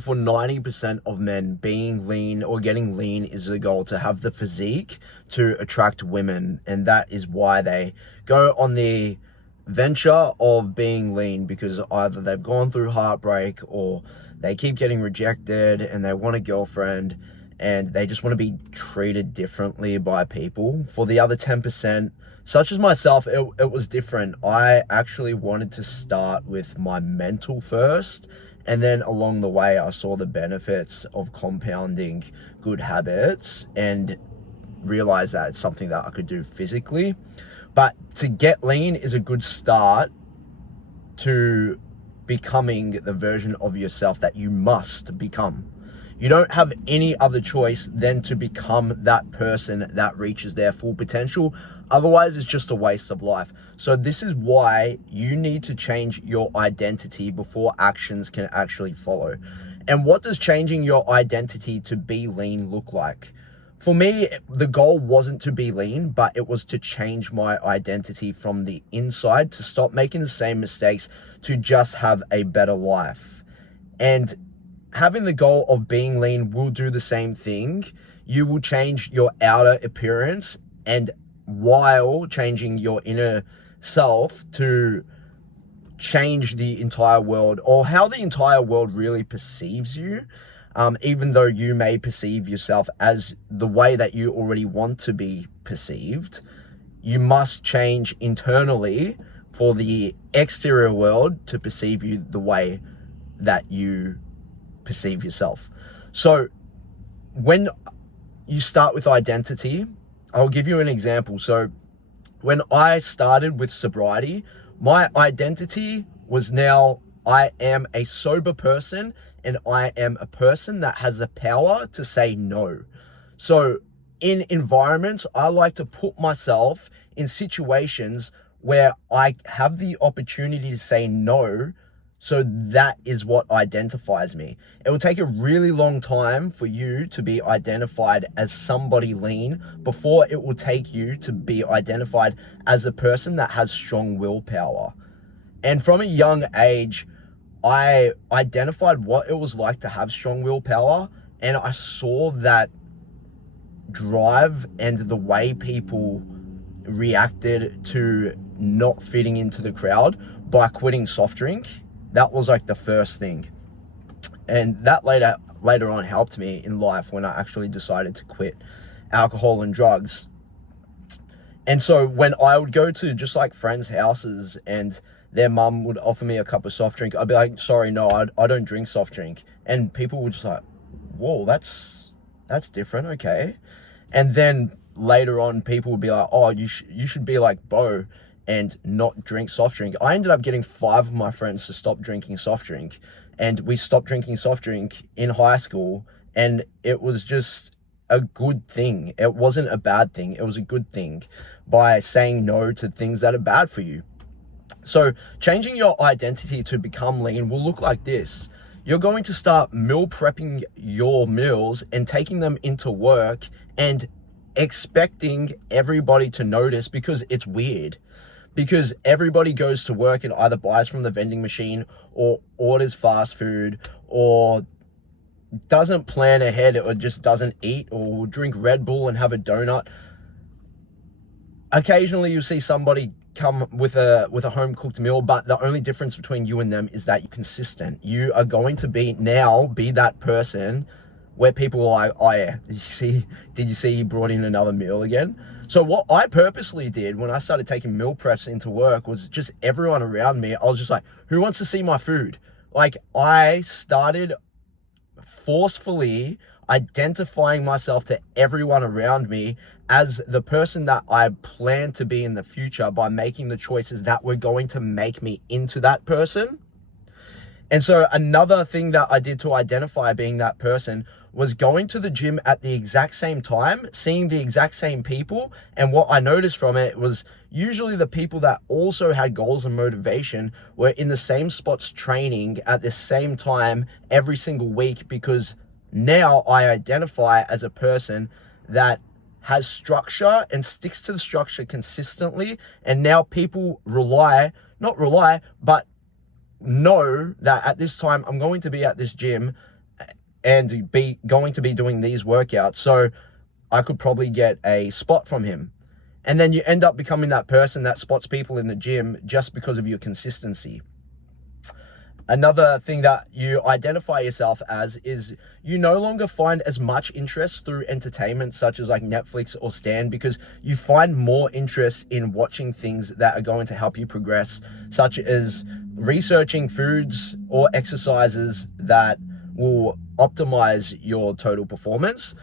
For 90% of men, being lean or getting lean is the goal, to have the physique to attract women. And that is why they go on the venture of being lean, because either they've gone through heartbreak or they keep getting rejected and they want a girlfriend and they just want to be treated differently by people. For the other 10%, such as myself, it was different. I actually wanted to start with my mental first, and then along the way, I saw the benefits of compounding good habits and realized that it's something that I could do physically. But to get lean is a good start to becoming the version of yourself that you must become. You don't have any other choice than to become that person that reaches their full potential. Otherwise, it's just a waste of life. So this is why you need to change your identity before actions can actually follow. And what does changing your identity to be lean look like? For me, the goal wasn't to be lean, but it was to change my identity from the inside, to stop making the same mistakes, to just have a better life. And having the goal of being lean will do the same thing. You will change your outer appearance, and while changing your inner self, to change the entire world, or how the entire world really perceives you. Even though you may perceive yourself as the way that you already want to be perceived, you must change internally for the exterior world to perceive you the way that you perceive yourself. So when you start with identity, I'll give you an example. So when I started with sobriety, my identity was now I am a sober person, and I am a person that has the power to say no. So in environments, I like to put myself in situations where I have the opportunity to say no. So that is what identifies me. It will take a really long time for you to be identified as somebody lean before it will take you to be identified as a person that has strong willpower. And from a young age, I identified what it was like to have strong willpower, and I saw that drive and the way people reacted to not fitting into the crowd by quitting soft drink. That was like the first thing. And that later on helped me in life when I actually decided to quit alcohol and drugs. And so when I would go to just like friends' houses and their mum would offer me a cup of soft drink, I'd be like, sorry, no, I don't drink soft drink. And people would just like, whoa, that's different, okay. And then later on, people would be like, oh, you should be like Bo and not drink soft drink. I ended up getting 5 of my friends to stop drinking soft drink, and we stopped drinking soft drink in high school, and it was just a good thing. It wasn't a bad thing. It was a good thing by saying no to things that are bad for you. So changing your identity to become lean will look like this. You're going to start meal prepping your meals and taking them into work and expecting everybody to notice, because it's weird. Because everybody goes to work and either buys from the vending machine or orders fast food or doesn't plan ahead or just doesn't eat, or will drink Red Bull and have a donut. Occasionally you see somebody come with a home cooked meal, but the only difference between you and them is that you're consistent. You are going to be that person where people are like, oh yeah, did you see he brought in another meal again? So what I purposely did when I started taking meal preps into work was just everyone around me, I was just like, who wants to see my food? Like, I started forcefully identifying myself to everyone around me as the person that I plan to be in the future by making the choices that were going to make me into that person. And so another thing that I did to identify being that person was going to the gym at the exact same time, seeing the exact same people. And what I noticed from it was usually the people that also had goals and motivation were in the same spots training at the same time every single week, because now I identify as a person that has structure and sticks to the structure consistently. And now people not rely, but know that at this time I'm going to be at this gym and be going to be doing these workouts. So I could probably get a spot from him. And then you end up becoming that person that spots people in the gym just because of your consistency. Another thing that you identify yourself as is you no longer find as much interest through entertainment such as like Netflix or Stan, because you find more interest in watching things that are going to help you progress, such as researching foods or exercises that will optimize your total performance.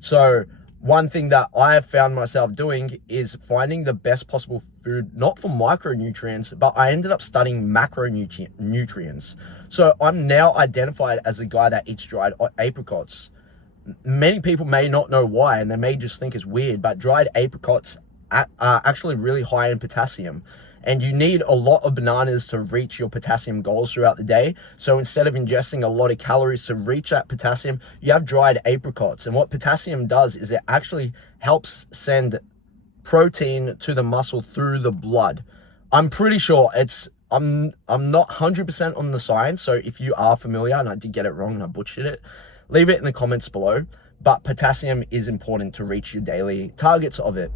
So one thing that I have found myself doing is finding the best possible food, not for micronutrients, but I ended up studying macronutrients. So I'm now identified as a guy that eats dried apricots. Many people may not know why, and they may just think it's weird, but dried apricots are actually really high in potassium. And you need a lot of bananas to reach your potassium goals throughout the day. So instead of ingesting a lot of calories to reach that potassium, you have dried apricots. And what potassium does is it actually helps send protein to the muscle through the blood. I'm pretty sure I'm not 100% on the science. So if you are familiar and I did get it wrong and I butchered it, leave it in the comments below. But potassium is important to reach your daily targets of it.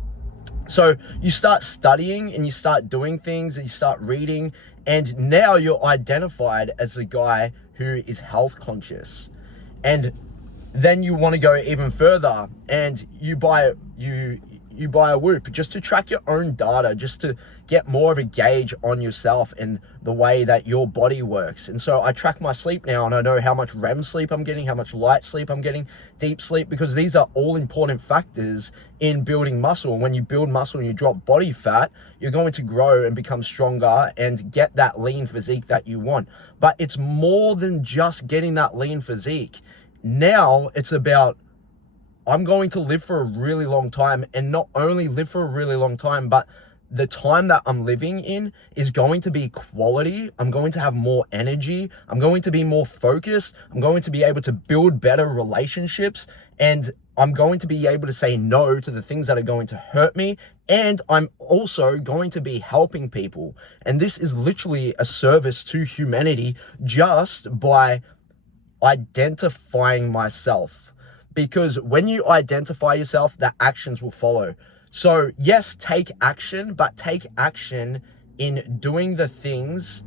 So you start studying and you start doing things and you start reading, and now you're identified as a guy who is health conscious. And then you want to go even further and you buy a Whoop just to track your own data, just to get more of a gauge on yourself and the way that your body works. And so I track my sleep now, and I know how much REM sleep I'm getting, how much light sleep I'm getting, deep sleep, because these are all important factors in building muscle. And when you build muscle and you drop body fat, you're going to grow and become stronger and get that lean physique that you want. But it's more than just getting that lean physique. Now it's about, I'm going to live for a really long time, and not only live for a really long time, but the time that I'm living in is going to be quality. I'm going to have more energy. I'm going to be more focused. I'm going to be able to build better relationships, and I'm going to be able to say no to the things that are going to hurt me. And I'm also going to be helping people. And this is literally a service to humanity just by identifying myself. Because when you identify yourself, the actions will follow. So yes, take action, but take action in doing the things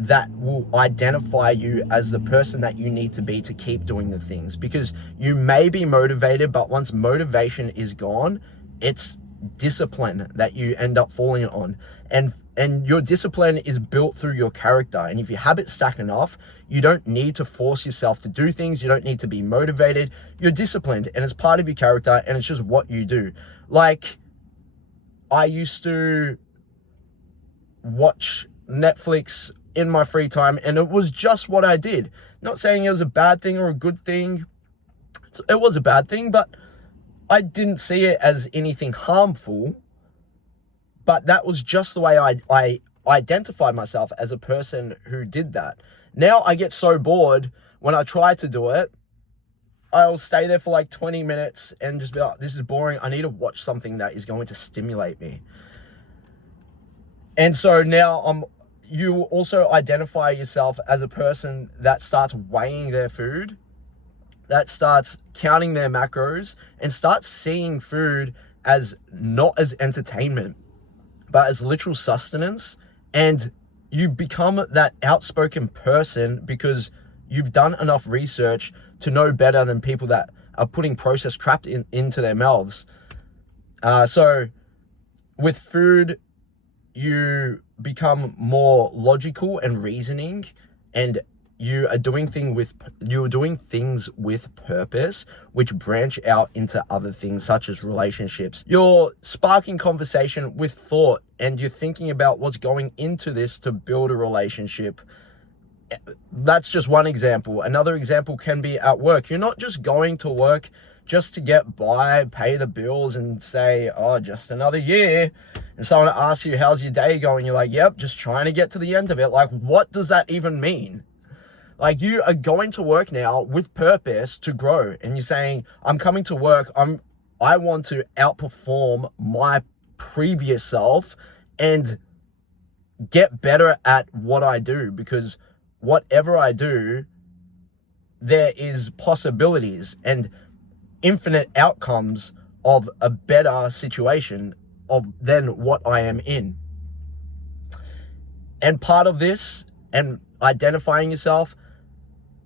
that will identify you as the person that you need to be to keep doing the things. Because you may be motivated, but once motivation is gone, it's discipline that you end up falling on. And your discipline is built through your character. And if you habit stack enough, you don't need to force yourself to do things. You don't need to be motivated. You're disciplined, and it's part of your character, and it's just what you do. Like, I used to watch Netflix in my free time, and it was just what I did. Not saying it was a bad thing or a good thing. It was a bad thing, but I didn't see it as anything harmful. But that was just the way I identified myself as a person who did that. Now I get so bored when I try to do it, I'll stay there for like 20 minutes and just be like, this is boring. I need to watch something that is going to stimulate me. And so now you also identify yourself as a person that starts weighing their food, that starts counting their macros, and starts seeing food as not as entertainment, but as literal sustenance. And you become that outspoken person because you've done enough research to know better than people that are putting processed crap into their mouths. So with food, you become more logical and reasoning, and you're doing things with purpose, which branch out into other things such as relationships. You're sparking conversation with thought, and you're thinking about what's going into this to build a relationship. That's just one example. Another example can be at work. You're not just going to work just to get by, pay the bills, and say, oh, just another year. And someone asks you, how's your day going? You're like, yep, just trying to get to the end of it. Like, what does that even mean? Like, you are going to work now with purpose to grow. And you're saying, I'm coming to work. I want to outperform my previous self and get better at what I do, because whatever I do there is possibilities and infinite outcomes of a better situation than what I am in. And part of this, and identifying yourself,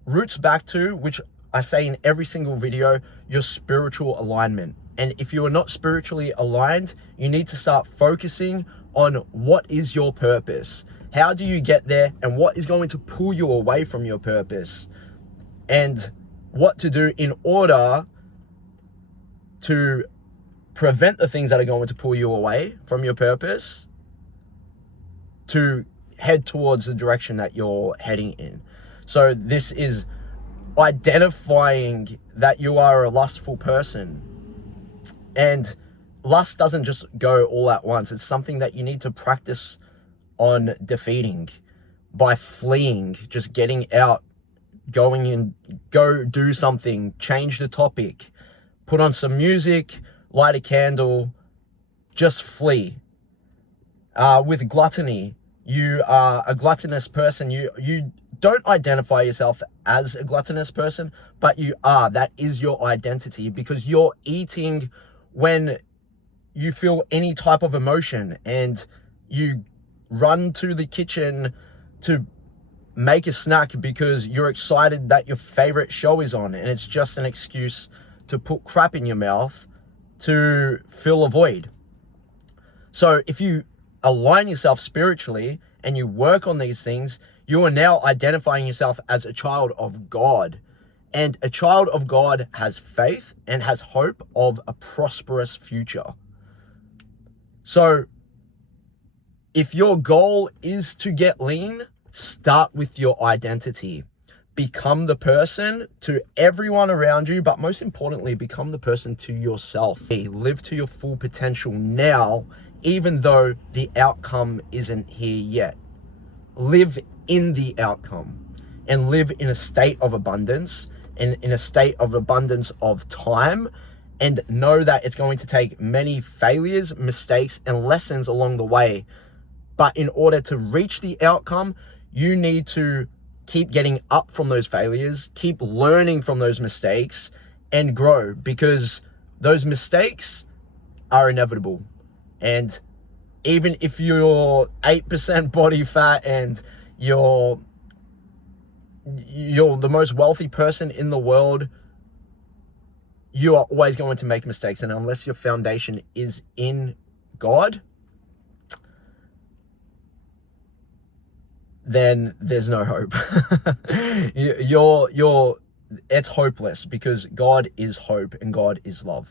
roots back to, which I say in every single video, your spiritual alignment. And if you are not spiritually aligned, you need to start focusing on what is your purpose. How do you get there, and what is going to pull you away from your purpose, and what to do in order to prevent the things that are going to pull you away from your purpose to head towards the direction that you're heading in. So this is identifying that you are a lustful person. And lust doesn't just go all at once. It's something that you need to practice on defeating by fleeing, just getting out, going and go do something, change the topic, put on some music, light a candle, just flee. With gluttony, you are a gluttonous person. You don't identify yourself as a gluttonous person, but you are. That is your identity, because you're eating when you feel any type of emotion, and you run to the kitchen to make a snack because you're excited that your favorite show is on, and it's just an excuse to put crap in your mouth to fill a void. So if you align yourself spiritually and you work on these things, you are now identifying yourself as a child of God. And a child of God has faith and has hope of a prosperous future. So if your goal is to get lean, start with your identity. Become the person to everyone around you, but most importantly, become the person to yourself. Live to your full potential now, even though the outcome isn't here yet. Live in the outcome, and live in a state of abundance, and in a state of abundance of time, and know that it's going to take many failures, mistakes, and lessons along the way. But in order to reach the outcome, you need to keep getting up from those failures, keep learning from those mistakes, and grow, because those mistakes are inevitable. And even if you're 8% body fat and you're the most wealthy person in the world, you are always going to make mistakes. And unless your foundation is in God, then there's no hope. It's hopeless, because God is hope and God is love.